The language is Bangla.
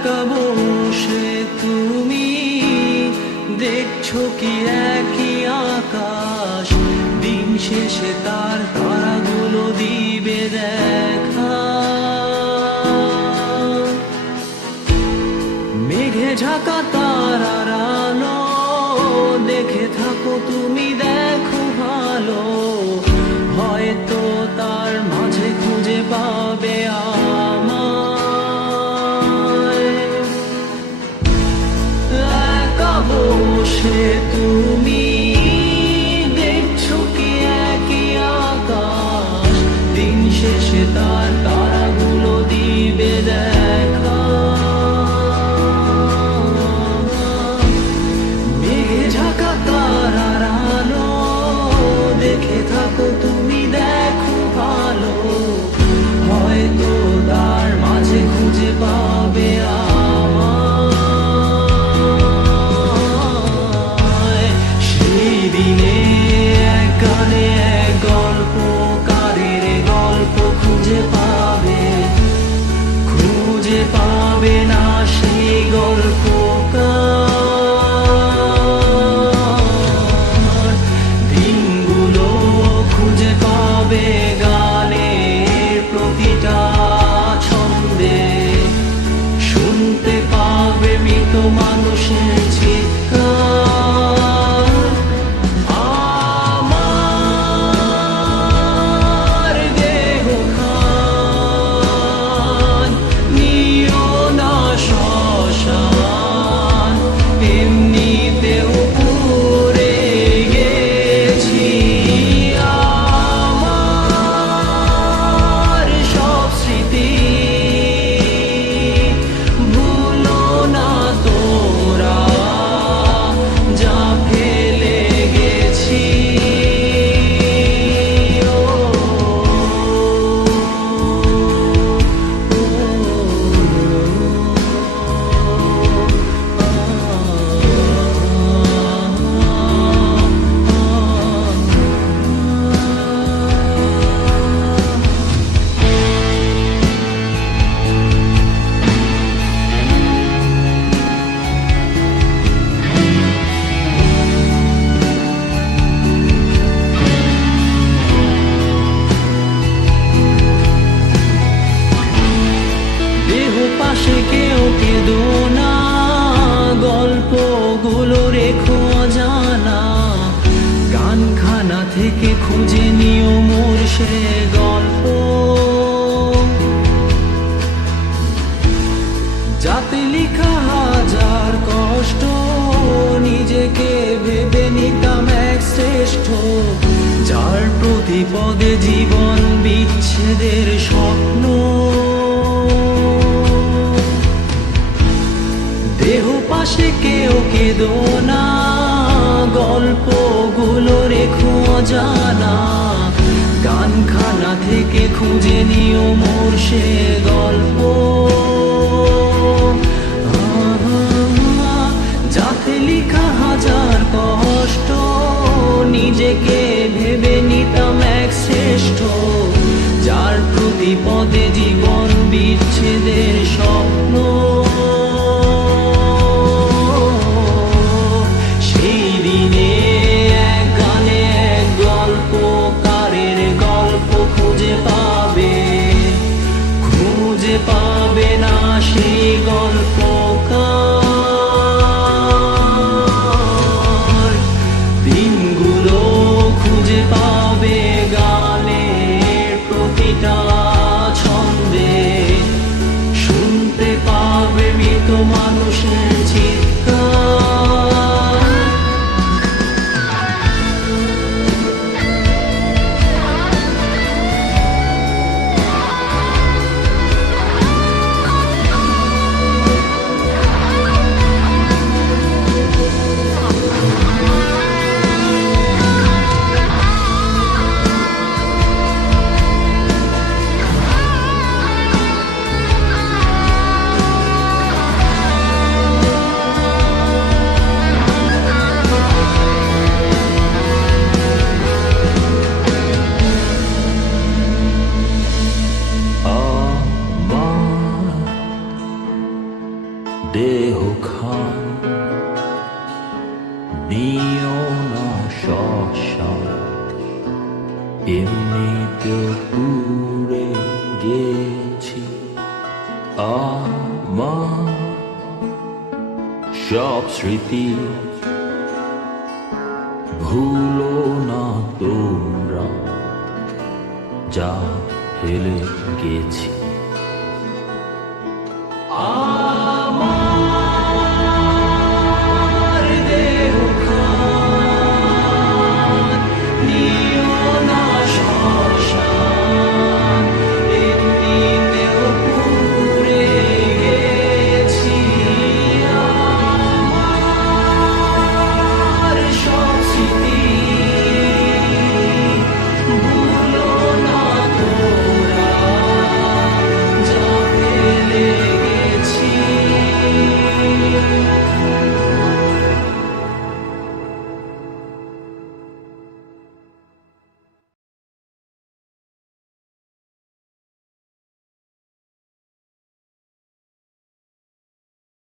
একা বসে তুমি দেখছো কি একই আকাশ, দিন শেষে তার তারাগুলো দিবে দেখা। মেঘে ঢাকা তারার আলো দেখে থাকো তুমি, দেখো ভালো, হয়তো তার মাঝে খুঁজে পাবে আমায়। একা বসে তুমি দেখছো কি একই আকাশ, দিন শেষে তার তারাগুলো দিবে দেখা। মেঘে ঢাকা তারার আলো দেখে থাকো তুমি, দেখো ভালো, হয়তো তার মাঝে খুঁজে পাবে আমায়। সেই দিনে এক গানে এক গল্পকারের গল্প খুঁজে পাবে, খুঁজে পাবে না সেই গল্পকার। দিনগুলো খুঁজে পাবে গানের প্রতিটা ছন্দে, শুনতে পাবে মৃত মানুষের চিৎকার। আমার দেহ খান নিও না শ্মশান, এমনিতেও পুড়ে গেছি। আমার সব স্মৃতি ভুলো না তোমরা, যা ফেলে গেছি। দেহ পাশে কেউ কেঁদো না, গল্পগুলো রেখো অজানা, গানখানা থেকে খুঁজে নিও মোর সে গল্প, যাতে লিখা হাজার কষ্ট, নিজেকে ভেবে নিতাম এক শ্রেষ্ঠ, যার প্রতি পদে জীবন বিচ্ছেদের স্বপ্ন। দেহ পাশে কেউ কেঁদো না, গল্পগুলো রেখো অজানা, গানখানা থেকে খুঁজে নিও মোর সে গল্প, যাতে লিখা হাজার কষ্ট, নিজেকে ভেবে নিতাম এক শ্রেষ্ঠ, যার প্রতি পদে জীবন বিচ্ছেদের স্বপ্ন। সেই দিনে এক গানে এক গল্পকারের গল্প খুঁজে পাবে, খুঁজে পাবে না সেই গল্পকার। দিনগুলো খুঁজে পাবে গানের প্রতিটা ছন্দে, শুনতে পাবে গেছি আমার সব স্মৃতি ভুলো না তোমরা যা হেলে গেছি।